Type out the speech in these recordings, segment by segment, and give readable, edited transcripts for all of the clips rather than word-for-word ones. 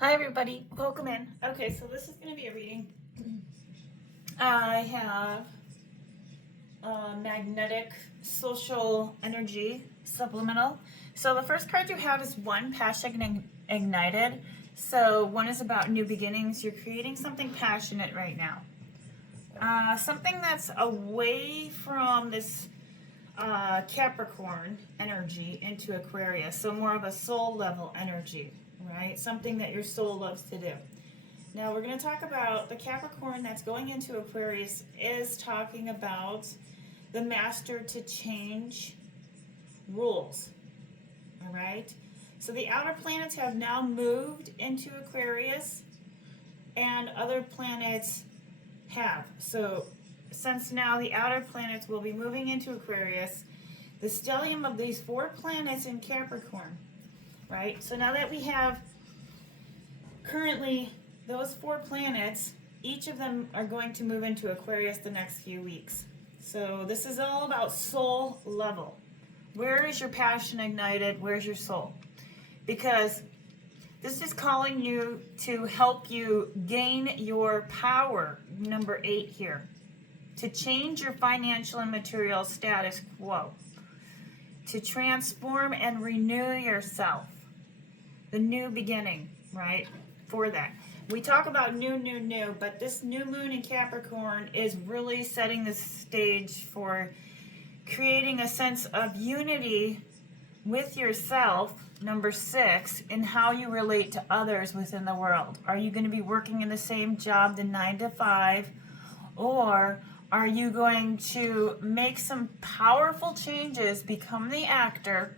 Hi everybody, welcome in. Okay, so this is going to be a reading. I have magnetic social energy supplemental. So the first card you have is one, passion ignited. So one is about new beginnings. You're creating something passionate right now. Something that's away from this Capricorn energy into Aquarius. So more of a soul level energy, right? Something that your soul loves to do. Now we're going to talk about the Capricorn that's going into Aquarius is talking about the master to change rules. All right? So the outer planets have now moved into Aquarius and other planets have. So since now the outer planets will be moving into Aquarius, the stellium of these 4 planets in Capricorn, right? So now that we have currently those 4 planets, each of them are going to move into Aquarius the next few weeks. So this is all about soul level. Where is your passion ignited? Where's your soul? Because this is calling you to help you gain your power, number 8 here, to change your financial and material status quo, to transform and renew yourself, the new beginning, right, for that. We talk about new, but this new moon in Capricorn is really setting the stage for creating a sense of unity with yourself, number 6, in how you relate to others within the world. Are you going to be working in the same job, the 9 to 5, or are you going to make some powerful changes, become the actor,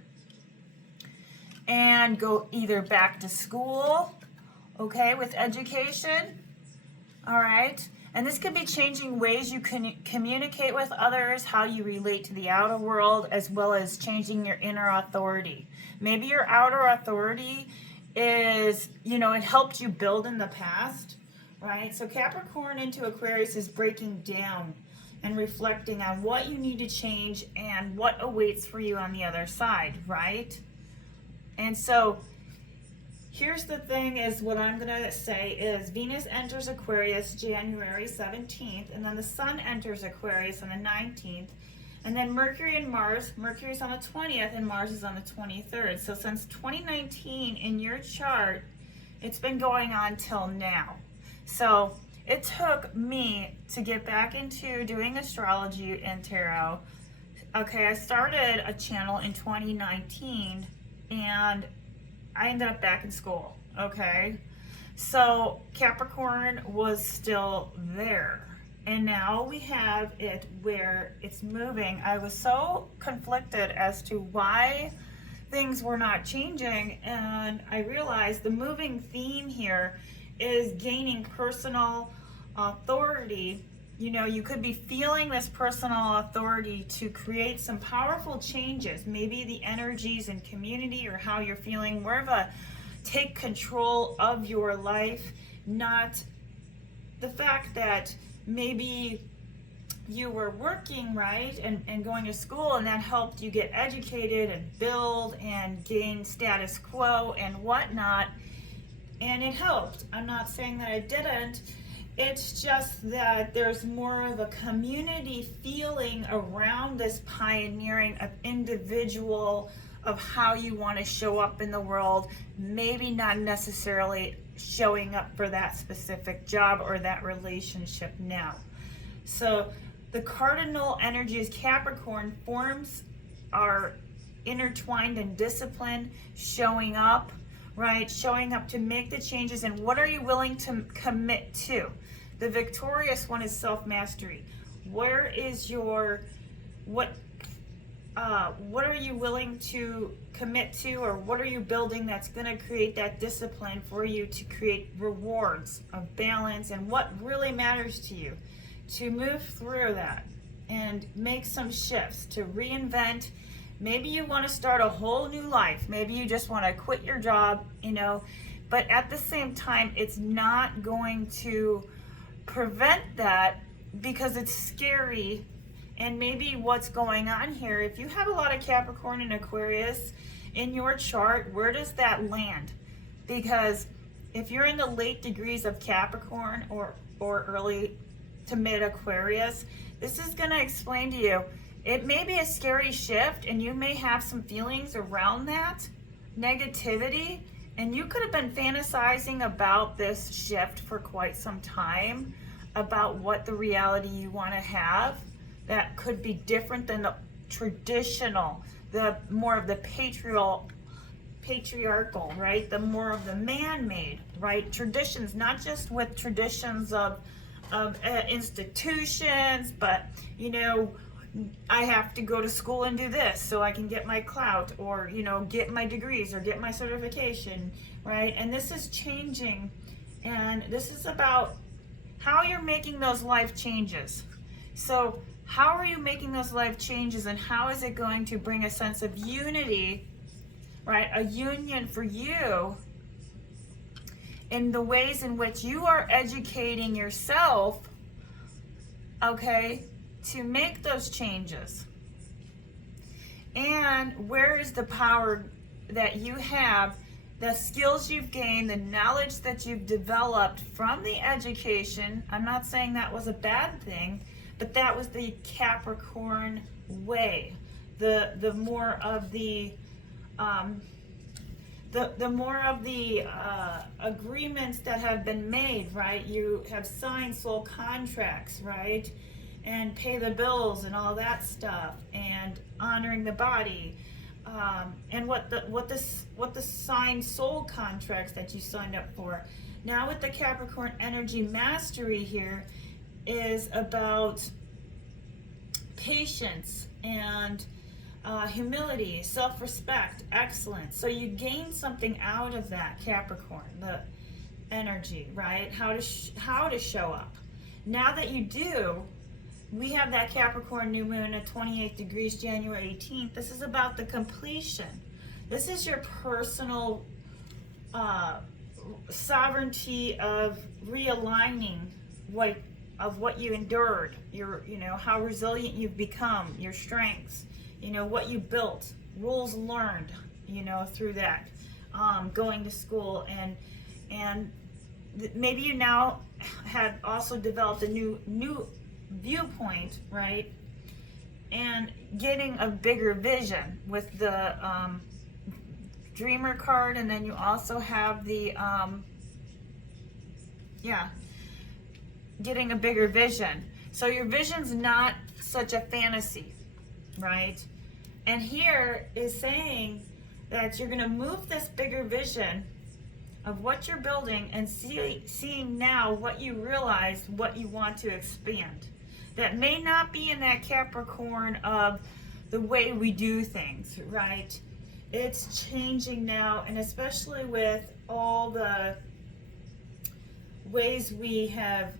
and go either back to school, okay, with education, all right? And this could be changing ways you can communicate with others, how you relate to the outer world, as well as changing your inner authority. Maybe your outer authority is, it helped you build in the past, right? So Capricorn into Aquarius is breaking down and reflecting on what you need to change and what awaits for you on the other side, right? And so here's the thing is what I'm going to say is Venus enters Aquarius January 17th, and then the Sun enters Aquarius on the 19th, and then Mercury and Mars, Mercury's on the 20th and Mars is on the 23rd. So since 2019 in your chart, it's been going on till now. So it took me to get back into doing astrology and tarot. Okay, I started a channel in 2019 and I ended up back in school, okay? So Capricorn was still there. And now we have it where it's moving. I was so conflicted as to why things were not changing, and I realized the moving theme here is gaining personal authority. You could be feeling this personal authority to create some powerful changes. Maybe the energies in community or how you're feeling, more of a take control of your life, not the fact that maybe you were working, right, and going to school, and that helped you get educated and build and gain status quo and whatnot, and it helped. I'm not saying that I didn't. It's just that there's more of a community feeling around this pioneering of individual, of how you want to show up in the world, maybe not necessarily showing up for that specific job or that relationship now. So the cardinal energies Capricorn forms are intertwined in discipline, showing up, right? Showing up to make the changes, and what are you willing to commit to? The victorious one is self-mastery. Where is your, what are you willing to commit to, or what are you building that's going to create that discipline for you to create rewards of balance and what really matters to you, to move through that and make some shifts, to reinvent. Maybe you want to start a whole new life. Maybe you just want to quit your job, but at the same time, it's not going to prevent that because it's scary. And maybe what's going on here, if you have a lot of Capricorn and Aquarius in your chart, where does that land? Because if you're in the late degrees of Capricorn or early to mid Aquarius, this is going to explain to you, it may be a scary shift and you may have some feelings around that negativity, and you could have been fantasizing about this shift for quite some time, about what the reality you want to have that could be different than the traditional, the more of the patriarchal, right? The more of the man-made, right? Traditions, not just with traditions of institutions, but, you know, I have to go to school and do this so I can get my clout, or, you know, get my degrees or get my certification, right? And this is changing, and this is about how you're making those life changes. So how are you making those life changes, and how is it going to bring a sense of unity, right? A union for you in the ways in which you are educating yourself, okay, to make those changes. And where is the power that you have, the skills you've gained, the knowledge that you've developed from the education? I'm not saying that was a bad thing, but that was the Capricorn way. The more of the more of the agreements that have been made, right? You have signed soul contracts, right? And pay the bills and all that stuff, and honoring the body, and what the signed soul contracts that you signed up for. Now with the Capricorn energy mastery here is about patience and humility, self-respect, excellence. So you gain something out of that Capricorn, the energy, right? How to show up. Now that you do, we have that Capricorn new moon at 28 degrees January 18th. This is about the completion. This is your personal sovereignty of realigning what you endured, you know, how resilient you've become, your strengths, you know, what you built, rules learned, you know, through that, going to school, and maybe you now have also developed a new viewpoint, right? And getting a bigger vision with the dreamer card, and then you also have the getting a bigger vision. So your vision's not such a fantasy, right? And here is saying that you're going to move this bigger vision of what you're building and seeing now what you realize, what you want to expand. That may not be in that Capricorn of the way we do things, right? It's changing now, and especially with all the ways we have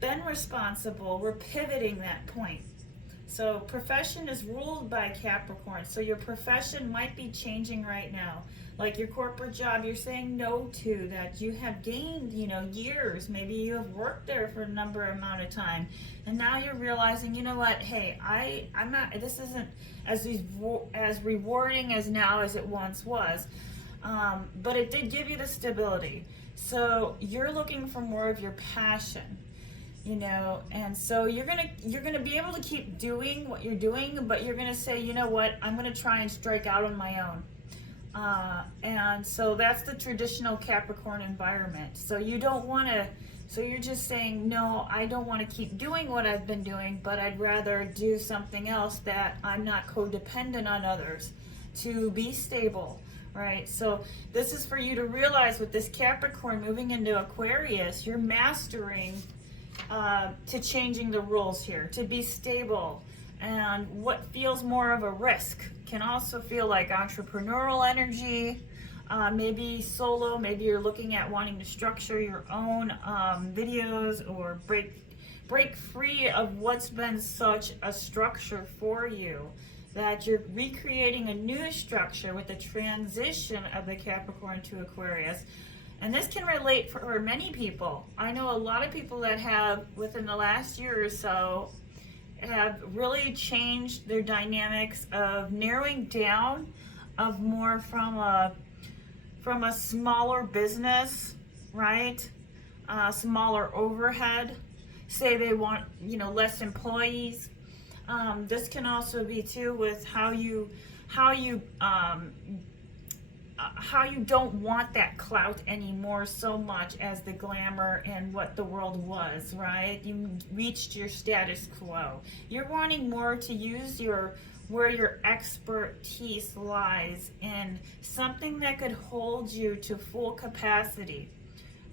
been responsible, we're pivoting that point. So profession is ruled by Capricorn. So your profession might be changing right now. Like your corporate job, you're saying no to, that you have gained, you know, years. Maybe you have worked there for a amount of time. And now you're realizing, you know what, hey, I'm not, this isn't as rewarding as now as it once was. But it did give you the stability. So you're looking for more of your passion. You know, and so you're gonna be able to keep doing what you're doing, but you're gonna say, you know what, I'm gonna try and strike out on my own. And so that's the traditional Capricorn environment. So you don't want to, so you're just saying, no, I don't want to keep doing what I've been doing, but I'd rather do something else that I'm not codependent on others, to be stable, right? So this is for you to realize with this Capricorn moving into Aquarius, you're mastering to changing the rules here, to be stable. And what feels more of a risk can also feel like entrepreneurial energy, maybe solo, maybe you're looking at wanting to structure your own videos, or break free of what's been such a structure for you, that you're recreating a new structure with the transition of the Capricorn to Aquarius. And this can relate for many people. I know a lot of people that have, within the last year or so, have really changed their dynamics of narrowing down of more from a from a smaller business, right? Smaller overhead. Say they want, less employees. This can also be too with how you don't want that clout anymore so much as the glamour and what the world was, right? You reached your status quo. You're wanting more to use where your expertise lies in something that could hold you to full capacity,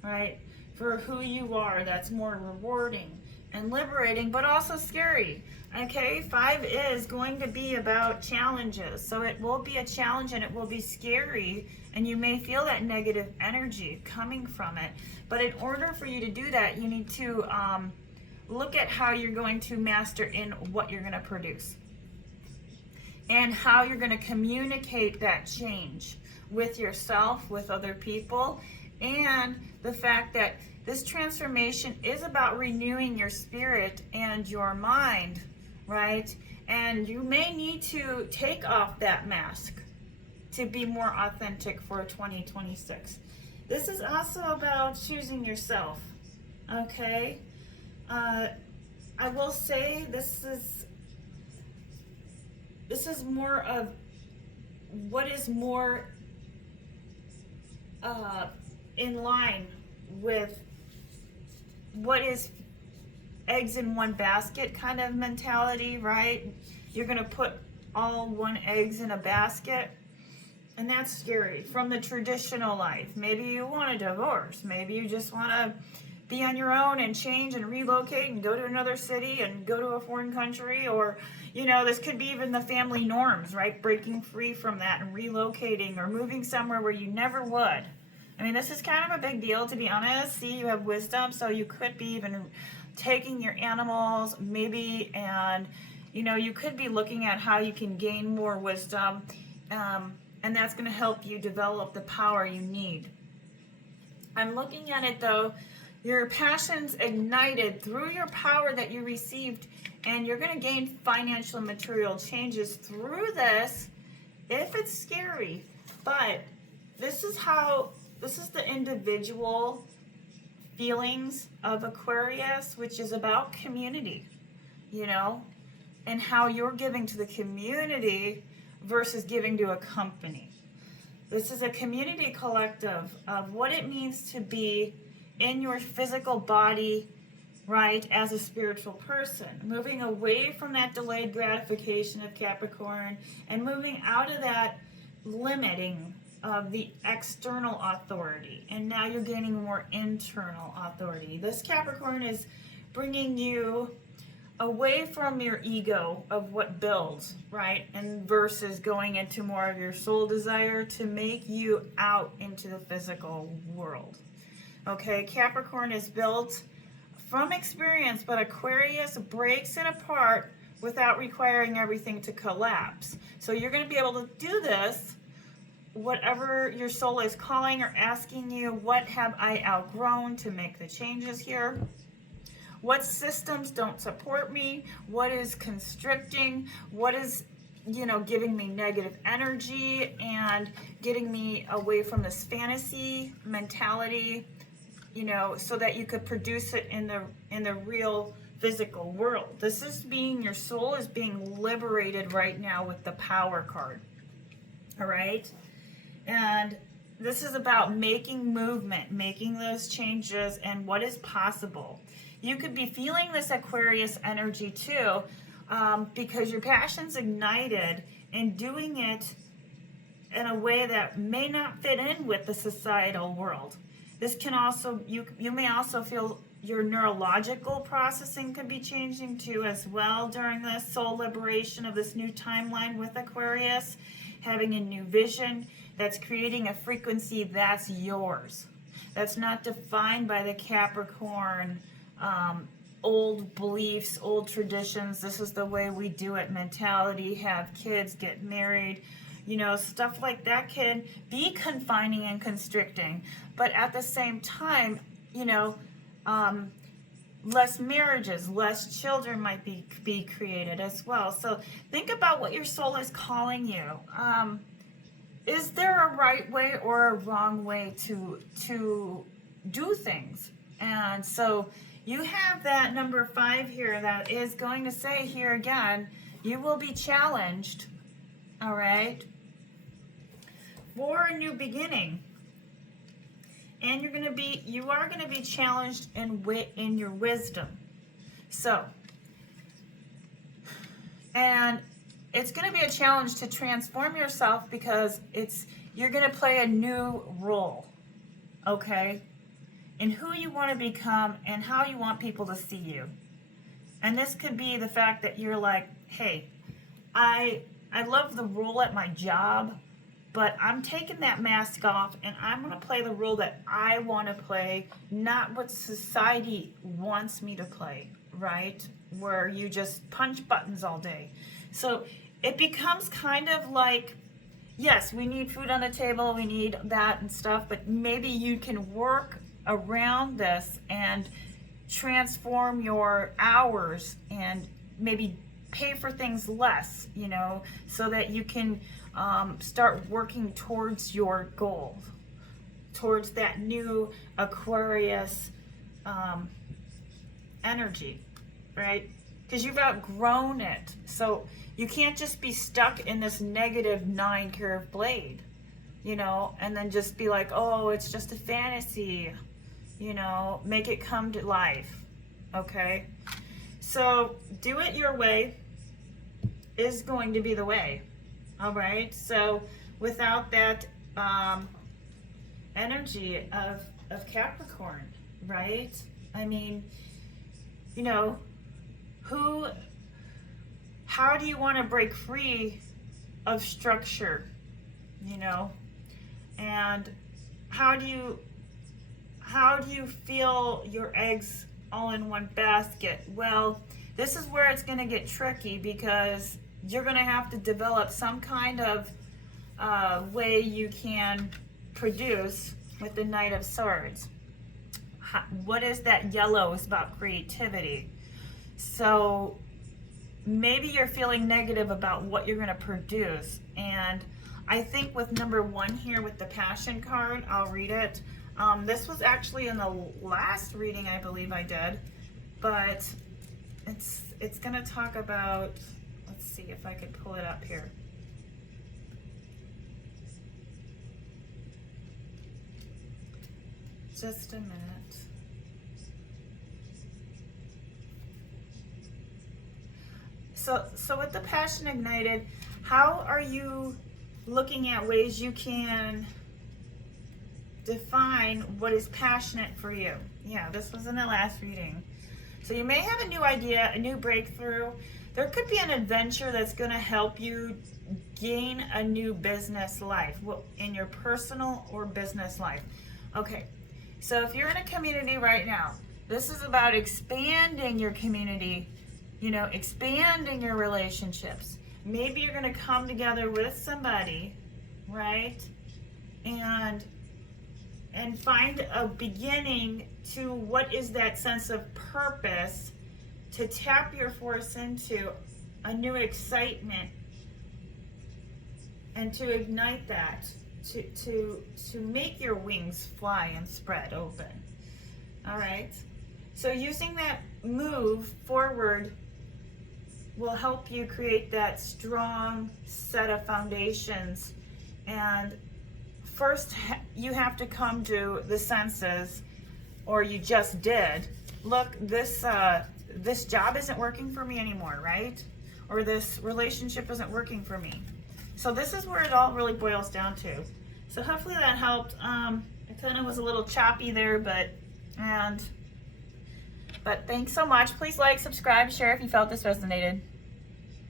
right? For who you are, that's more rewarding and liberating, but also scary. Okay, 5 is going to be about challenges. So it will be a challenge and it will be scary, and you may feel that negative energy coming from it. But in order for you to do that, you need to look at how you're going to master in what you're going to produce and how you're going to communicate that change with yourself, with other people, and the fact that this transformation is about renewing your spirit and your mind, right? And you may need to take off that mask to be more authentic for 2026. This is also about choosing yourself, okay? I will say this is more of what is more in line with what is eggs in one basket kind of mentality, right? You're going to put all one eggs in a basket, and that's scary from the traditional life. Maybe you want a divorce. Maybe you just want to be on your own and change and relocate and go to another city and go to a foreign country, or this could be even the family norms, right? Breaking free from that and relocating or moving somewhere where you never would. I mean, this is kind of a big deal, to be honest. See, you have wisdom, so you could be even taking your animals, maybe, and, you could be looking at how you can gain more wisdom, and that's going to help you develop the power you need. I'm looking at it, though, your passions ignited through your power that you received, and you're going to gain financial and material changes through this, if it's scary. But this is the individual feelings of Aquarius, which is about community, and how you're giving to the community versus giving to a company. This is a community collective of what it means to be in your physical body, right, as a spiritual person. Moving away from that delayed gratification of Capricorn and moving out of that limiting of the external authority, and now you're gaining more internal authority. This Capricorn is bringing you away from your ego of what builds, right, and versus going into more of your soul desire to make you out into the physical world. Okay, Capricorn is built from experience, but Aquarius breaks it apart without requiring everything to collapse. So you're going to be able to do this whatever your soul is calling or asking you. What have I outgrown to make the changes here? What systems don't support me? What is constricting? What is, giving me negative energy and getting me away from this fantasy mentality, so that you could produce it in the real physical world. This is your soul is being liberated right now with the Power card. All right? And this is about making movement, making those changes, and what is possible. You could be feeling this Aquarius energy too, because your passion's ignited and doing it in a way that may not fit in with the societal world. This can also, you may also feel your neurological processing could be changing too as well during this soul liberation of this new timeline with Aquarius, having a new vision that's creating a frequency that's yours. That's not defined by the Capricorn old beliefs, old traditions, this is the way we do it mentality, have kids, get married, stuff like that can be confining and constricting. But at the same time, less marriages, less children might be created as well. So think about what your soul is calling you. is there a right way or a wrong way to do things? And so you have that number 5 here that is going to say here again, you will be challenged, all right, for a new beginning. And you are going to be challenged in your wisdom. So, and it's going to be a challenge to transform yourself because you're going to play a new role, okay, in who you want to become and how you want people to see you. And this could be the fact that you're like, hey, I love the role at my job, but I'm taking that mask off and I'm going to play the role that I want to play, not what society wants me to play, right? Where you just punch buttons all day. So it becomes kind of like, yes, we need food on the table, we need that and stuff, but maybe you can work around this and transform your hours and maybe pay for things less, you know, so that you can start working towards your goal, towards that new Aquarius energy, right? Because you've outgrown it. So you can't just be stuck in this -9 curve blade, you know, and then just be like, oh, it's just a fantasy, you know, make it come to life, okay? So do it your way is going to be the way, all right? So without that energy of Capricorn, right? I mean, you know, how do you want to break free of structure, you know? And how do you feel your eggs all in one basket? Well, this is where it's going to get tricky because you're going to have to develop some kind of way you can produce with the Knight of Swords. What is that yellow is about creativity. So maybe you're feeling negative about what you're going to produce. And I think with number 1 here with the Passion card, I'll read it. This was actually in the last reading I believe I did, but it's going to talk about, let's see if I could pull it up here. Just a minute. So with the Passion ignited, how are you looking at ways you can define what is passionate for you? Yeah, this was in the last reading. So you may have a new idea, a new breakthrough. There could be an adventure that's going to help you gain a new business life in your personal or business life. Okay, so if you're in a community right now, this is about expanding your community, you know, expanding your relationships. Maybe you're going to come together with somebody, right? And find a beginning to what is that sense of purpose, to tap your force into a new excitement and to ignite that, to make your wings fly and spread open. All right. So using that move forward will help you create that strong set of foundations. And first, you have to come to the senses, or you just did. Look, this job isn't working for me anymore, right? Or this relationship isn't working for me. So this is where it all really boils down to. So hopefully that helped. It kind of was a little choppy there, but thanks so much. Please like, subscribe, share if you felt this resonated.